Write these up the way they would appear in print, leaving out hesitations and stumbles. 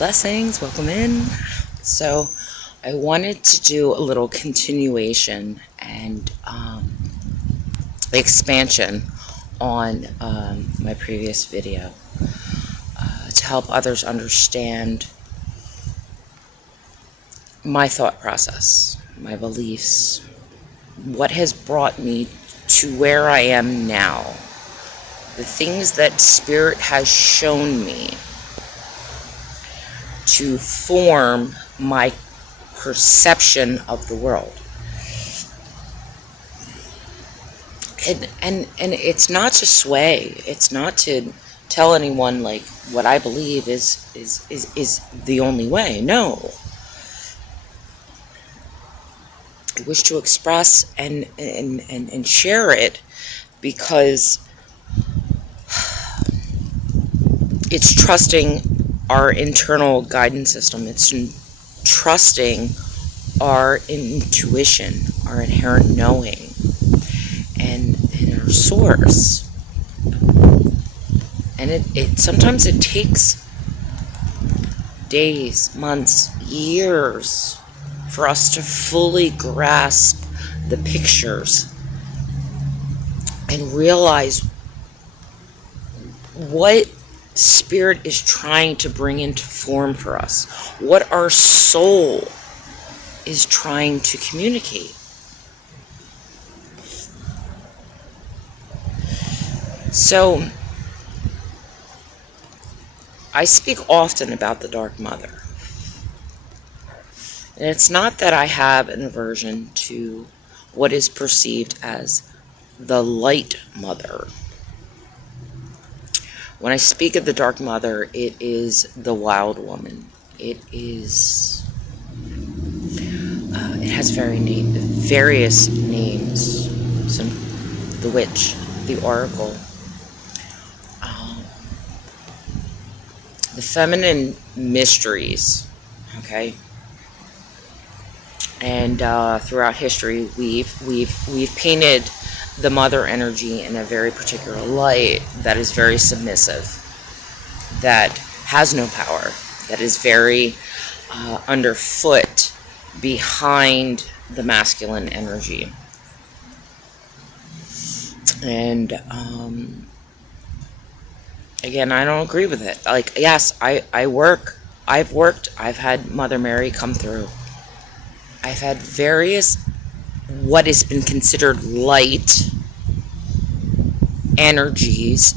Blessings, welcome in. So I wanted to do a little continuation and expansion on my previous video to help others understand my thought process, my beliefs, what has brought me to where I am now, the things that Spirit has shown me to form my perception of the world. And it's not to sway, it's not to tell anyone like what I believe is the only way. No. I wish to express and share it because it's trusting our internal guidance system. It's trusting our intuition, our inherent knowing, and our source. And it sometimes it takes days, months, years for us to fully grasp the pictures and realize what Spirit is trying to bring into form for us, what our soul is trying to communicate. So, I speak often about the Dark Mother. And it's not that I have an aversion to what is perceived as the Light Mother. When I speak of the Dark Mother, it is the Wild Woman. It has various names. So, the Witch, the Oracle, the feminine mysteries, okay? And throughout history, we've painted the mother energy in a very particular light that is very submissive, that has no power, that is very underfoot behind the masculine energy. And again, I don't agree with it. Like, yes, I've worked, I've had Mother Mary come through. I've had various what has been considered light energies.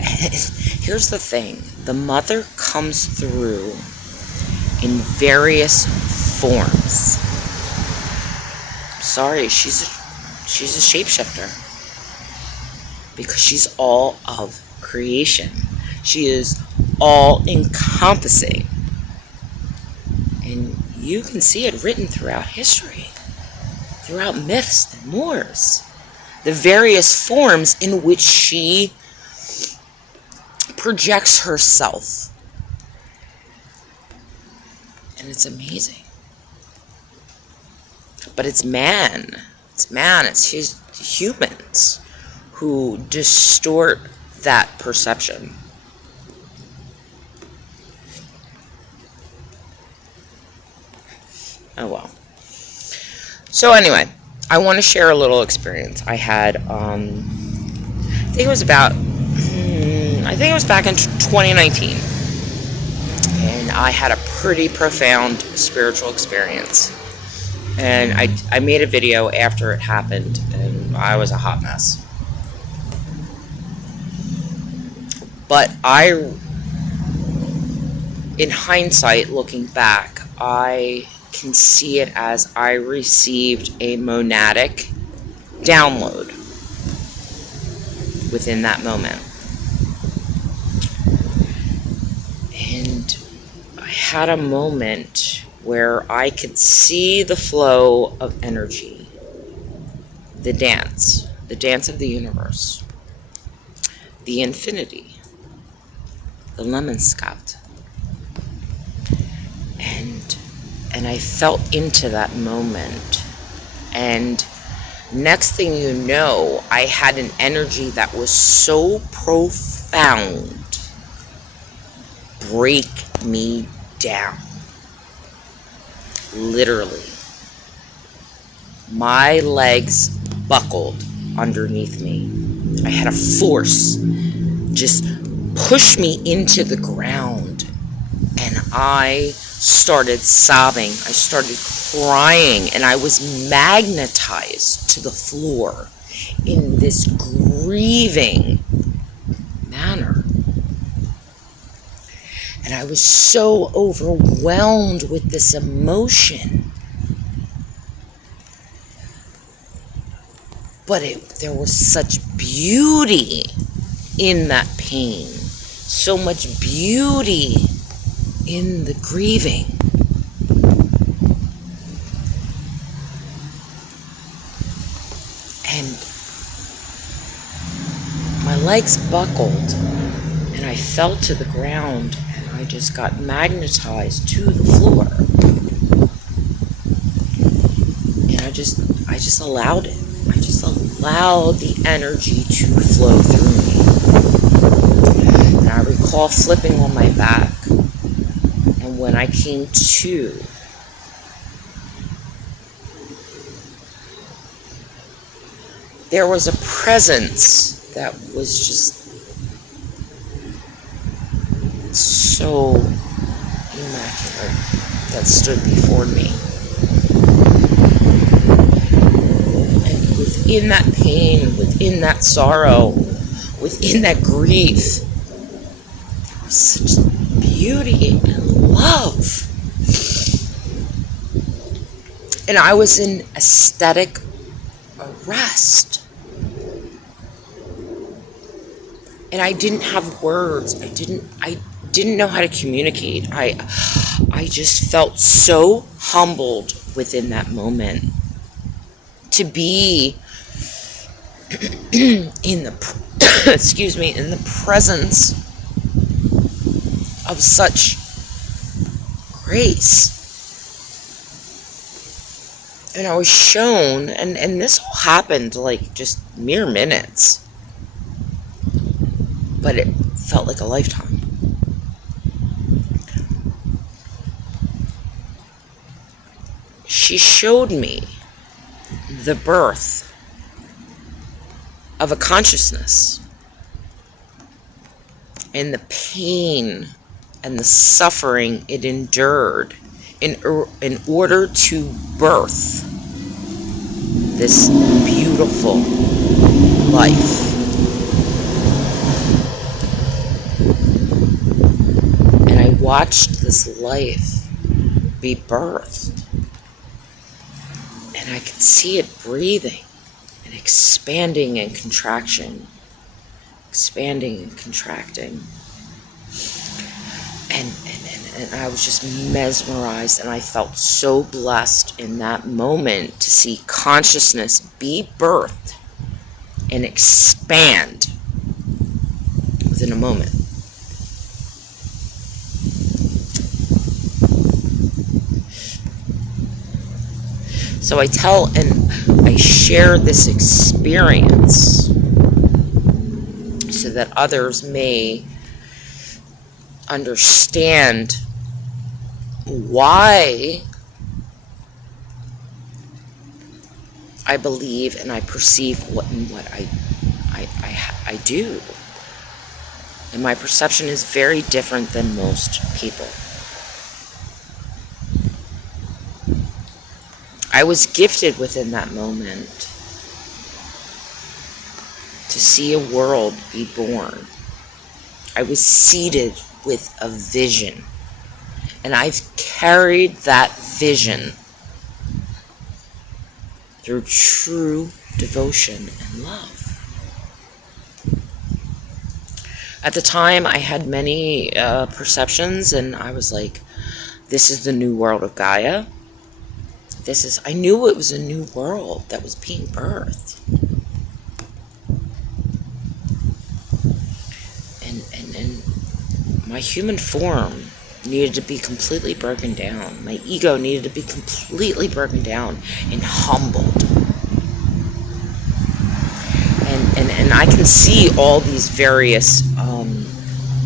Here's the thing. The mother comes through in various forms. Sorry, she's a shapeshifter. Because she's all of creation. She is all encompassing. And you can see it written throughout history, throughout myths and mores, the various forms in which she projects herself. And it's amazing. But it's humans who distort that perception. Oh well. So anyway, I want to share a little experience I had. I think it was back in 2019, and I had a pretty profound spiritual experience. And I made a video after it happened, and I was a hot mess. But in hindsight, looking back, I can see it as I received a monadic download within that moment. And I had a moment where I could see the flow of energy, the dance of the universe, the infinity, the lemon scout. And I felt into that moment. And next thing you know, I had an energy that was so profound, break me down. Literally. My legs buckled underneath me. I had a force just push me into the ground, and I started sobbing. I started crying, and I was magnetized to the floor in this grieving manner. And I was so overwhelmed with this emotion. But there was such beauty in that pain. So much beauty in the grieving. And my legs buckled, and I fell to the ground, and I just got magnetized to the floor. And I just allowed it. I just allowed the energy to flow through me. And I recall flipping on my back, and when I came to, there was a presence that was just so immaculate that stood before me. And within that pain, within that sorrow, within that grief, there was such beauty and love. And I was in ecstatic arrest. And I didn't have words. I didn't know how to communicate. I just felt so humbled within that moment to be in the in the presence of such grace. And I was shown, and this all happened like just mere minutes, but it felt like a lifetime. She showed me the birth of a consciousness and the pain and the suffering it endured in order to birth this beautiful life. And I watched this life be birthed. And I could see it breathing and expanding and contraction. Expanding and contracting. And I was just mesmerized, and I felt so blessed in that moment to see consciousness be birthed and expand within a moment. So I tell and I share this experience so that others may understand why I believe and I perceive what I do. And my perception is very different than most people. I was gifted within that moment to see a world be born. I was seated with a vision, and I've carried that vision through true devotion and love. At the time, I had many perceptions, and I was like, this is the new world of Gaia. I knew it was a new world that was being birthed. And my human form needed to be completely broken down. My ego needed to be completely broken down and humbled. And I can see all these various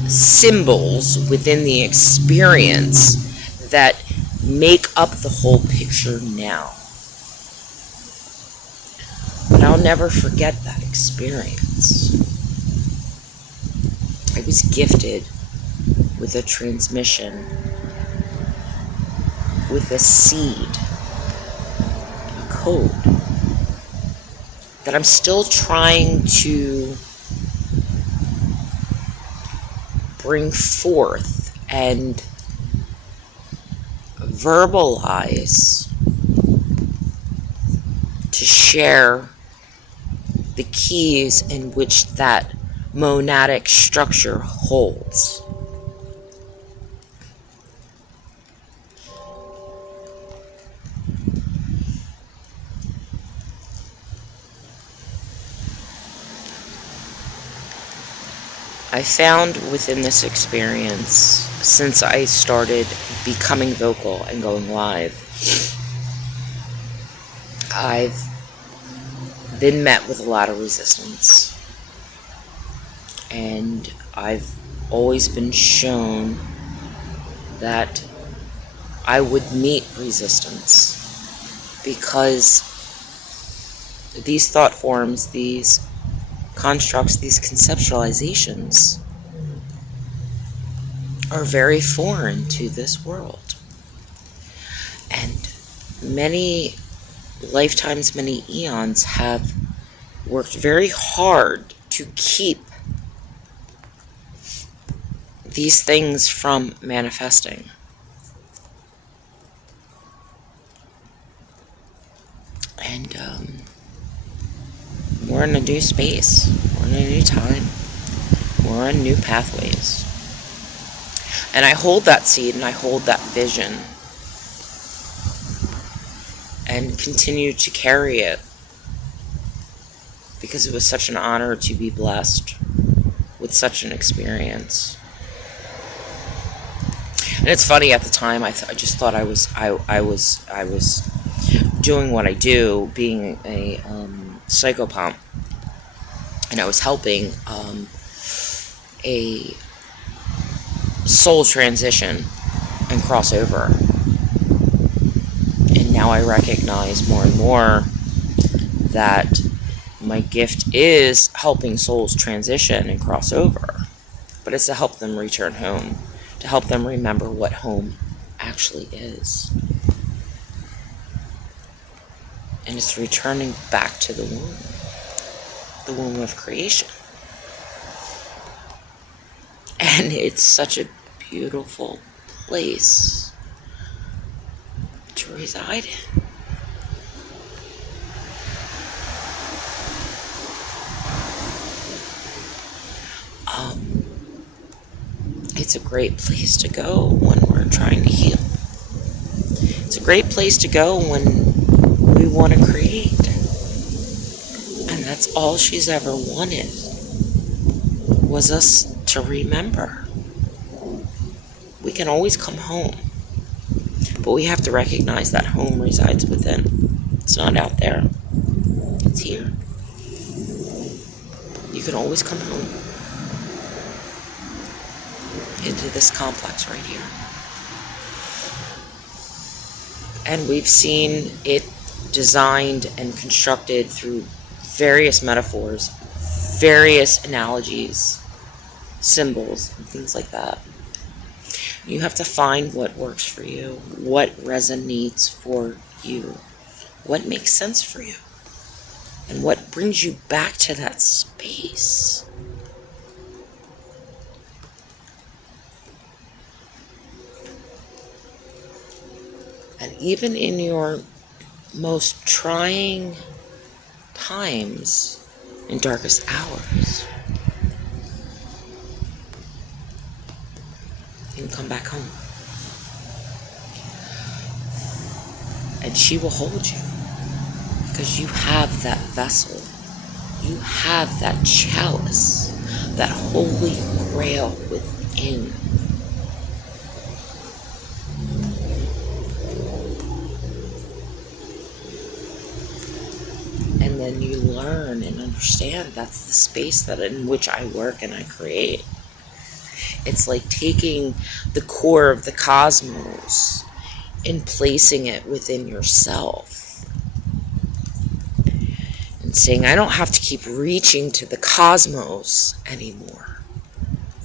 symbols within the experience that make up the whole picture now. But I'll never forget that experience. I was gifted with a transmission, with a seed, a code that I'm still trying to bring forth and verbalize, to share the keys in which that monadic structure holds. I found within this experience, since I started becoming vocal and going live, I've been met with a lot of resistance. And I've always been shown that I would meet resistance, because these thought forms, these constructs, these conceptualizations are very foreign to this world. And many lifetimes, many eons have worked very hard to keep these things from manifesting. And we're in a new space, we're in a new time, we're on new pathways. And I hold that seed and I hold that vision and continue to carry it, because it was such an honor to be blessed with such an experience. And it's funny, at the time I just thought I was doing what I do, being a psychopomp, and I was helping a soul transition and crossover. And now I recognize more and more that my gift is helping souls transition and cross over, but it's to help them return home, to help them remember what home actually is. And it's returning back to the womb of creation. And it's such a beautiful place to reside in. It's a great place to go when we're trying to heal. It's a great place to go when we want to create. And that's all she's ever wanted, was us to remember. We can always come home, but we have to recognize that home resides within. It's not out there. It's here. You can always come home into this complex right here. And we've seen it designed and constructed through various metaphors, various analogies, symbols, and things like that. You have to find what works for you, what resonates for you, what makes sense for you, and what brings you back to that space. And even in your most trying times, in darkest hours, you can come back home. And she will hold you, because you have that vessel. You have that chalice, that holy grail within. And then you learn and understand that's the space that in which I work and I create. It's like taking the core of the cosmos and placing it within yourself. And saying, I don't have to keep reaching to the cosmos anymore,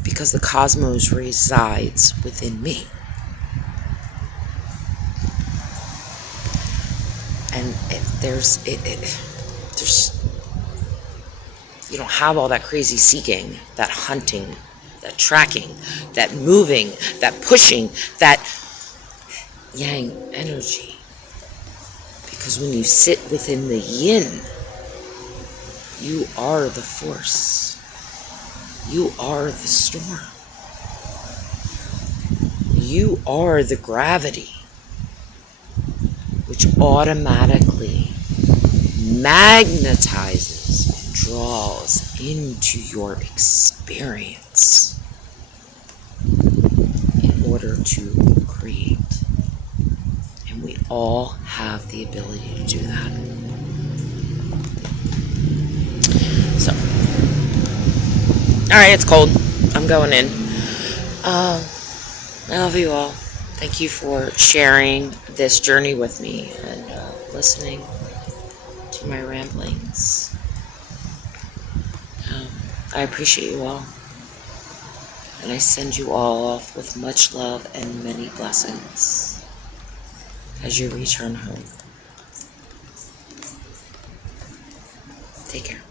because the cosmos resides within me. And there's you don't have all that crazy seeking, that hunting, that tracking, that moving, that pushing, that yang energy. Because when you sit within the yin, you are the force. You are the storm. You are the gravity, which automatically magnetizes and draws into your experience in order to create. And we all have the ability to do that. So, alright, it's cold. I'm going in. I love you all. Thank you for sharing this journey with me and listening to my ramblings. I appreciate you all. And I send you all off with much love and many blessings as you return home. Take care.